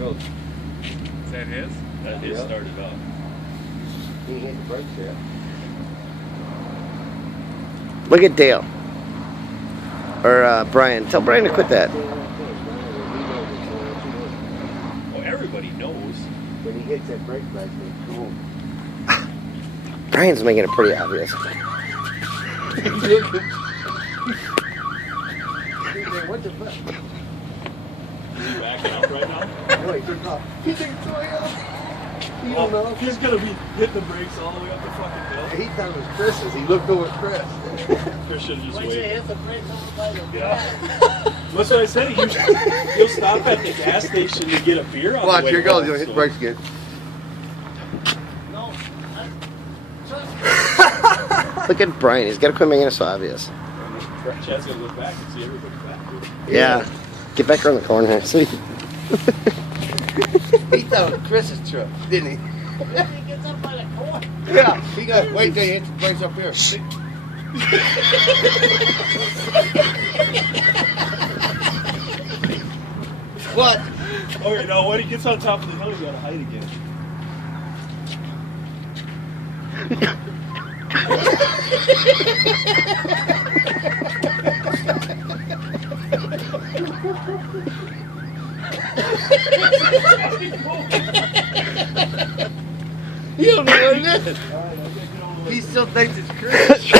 goes. Is that his? That his started up. He hit the brakes there. Look at Dale. Or Brian. Tell Brian to quit that. Well, everybody knows. When he hits that brake back, it's cool. Brian's making it pretty obvious. What the fuck? Is he backing up right now? No, he took off. He took his way off. You don't know. He's gonna be hitting the brakes all the way up the fucking hill. He thought it was Chris's. He looked over at Chris. Chris should have just Once you waited. hit the brakes over by the Yeah. That's what I said. He'll stop at the gas station to get a beer on Watch, the way here goes. home, He'll hit the so- brakes again. No. Trust me. Look at Brian. He's got to quit making it so obvious. Chad's gonna look back and see everybody back here. Yeah. Get back around the corner. See? He thought it was Chris's truck, didn't he? Then he gets up by the corner. Yeah. He got wait till he hits the brakes up here. What? Oh, you know, when he gets on top of the hill, he's gotta hide again. You don't know what it is. He still thinks it's Chris.